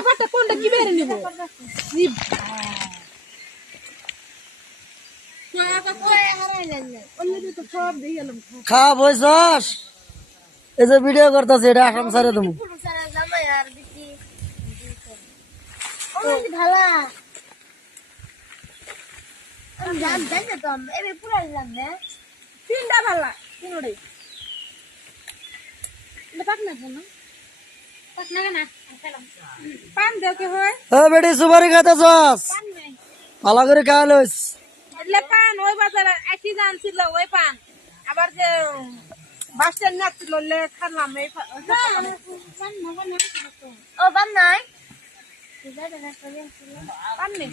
ব্যাপারটা কোনটা কি বেরে নিব খা বইছস এই যে ভিডিও করতেছে এটা আসাম সারে তুমি তিনটা ভালা তিনটাই পান দেও কি হয় বেটি সুপারি খাইতেছস ভালো করে খাওয়া লইস পান ওই বাজারে একই জানছিল ওই পান আবার যে বাস স্ট্যান্ড নাচছিল খালাম এই ও বান নাই পান নেই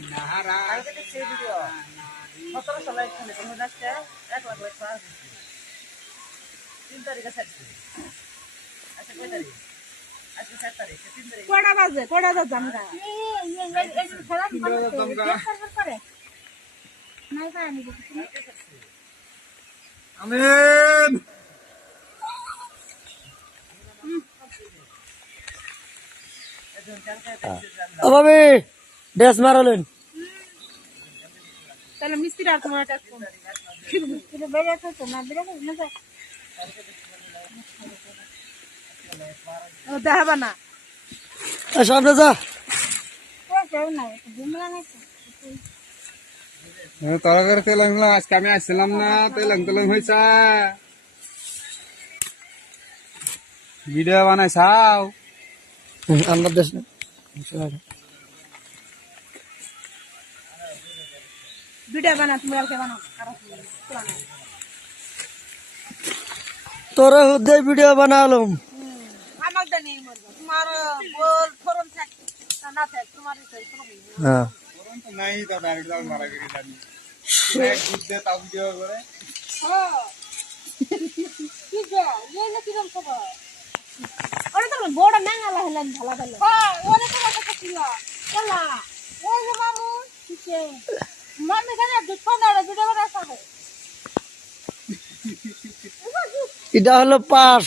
কটা বাজে কটা বাজে আমরা আমিন ও ভাবি ড্রেস মারলেন তাহলে মিস্ত্রি আর তোমার কাছে দেখাবা না সামনে যা তোরা করে তেলং আজকে আমি আসছিলাম না তেলং তেলং হয়েছে ভিডিও বানাইছাও আমরা দেশ ভিডিও বানা তুমি আর কে বানাও তোরা হুদে ভিডিও বানালাম আমার জানি তোমার বল ফরম থাক না থাক তোমার হ্যাঁ নাই তা ডাইরেক্ট দাও মারা গেলি জানি এক দুধে তাও ভিডিও করে হ্যাঁ কি যা এই না কিরম খবর আরে তো বড় নাঙ্গালা হলেন ভালো ভালো হ্যাঁ ওরে তো কথা ছিল চলা ওই যে মামু কিছে মামু কেন দুধ খাওয়া ভিডিও বানাতে এটা হলো পাস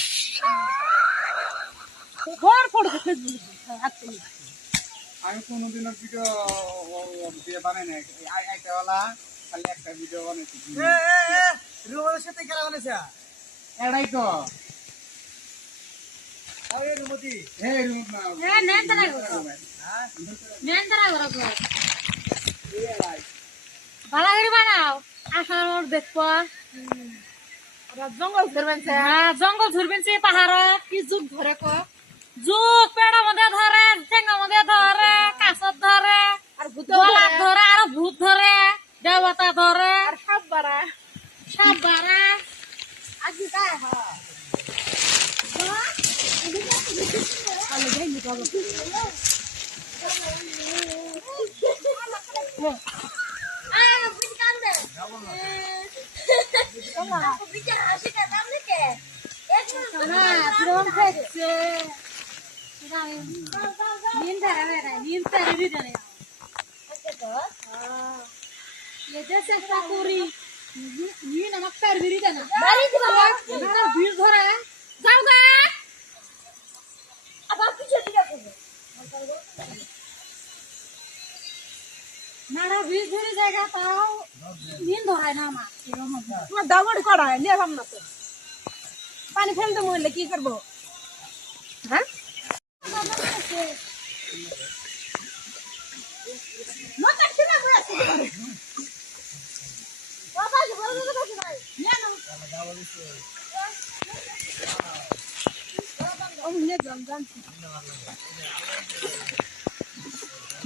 ঘর পড়ে আমি কোনোদিনও ভিডিও দিয়ে বানাই নাই একটা ওলা খালি একটা ভিডিও বানাইছি রুমের সাথে খেলা বানাইছে এটাই তো আরে রুমতি এই রুম না হ্যাঁ নেন তারা করো ভালো করে বানাও আসার দেখবো জঙ্গল ধরবেন হ্যাঁ জঙ্গল ধরবেন পাহাড় কি যুগ ধরে যুগ পেড়া মধ্যে ধরে ঠেঙ্গা মধ্যে ধরে কাছত ধরে আর ভূত ধরে আর ভূত ধরে দেবতা ধরে আর সাপ বাড়া সাপ বাড়া আজকে কায় হ্যাঁ চেষ্টা করি আমার প্যার বেরিয়ে দেয় না ভিড় ধরে যাও গা আবার পিছিয়ে দিকে নাড়া ভিড় ধরে জায়গা তাও নিন ধরায় না আমার তোমার দাগড়ি করায় নিয়ে না তো পানি ফেলতে মরলে কি করবো হ্যাঁ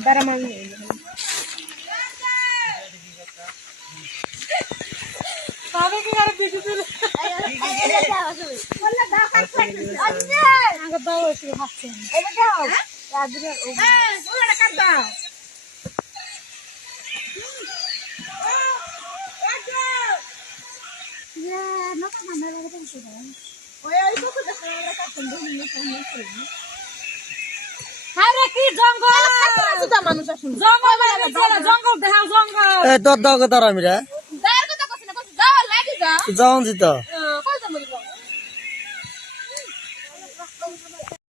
বেড়ামান তবে কি আর বিজু দিল বললে দাও কাট খাইতেছে আজকে আগে দাও একটু হাসছে এটা দাও আজকে ওটা কাট দাও আরে কি জঙ্গল মানুষ আসুন জঙ্গল জঙ্গল দেখা জঙ্গল এই তোর দাও কথা আমি রে দাঁড় কথা কইছ না কইছ যাও লাগি যা যাও জিতা কই যাবো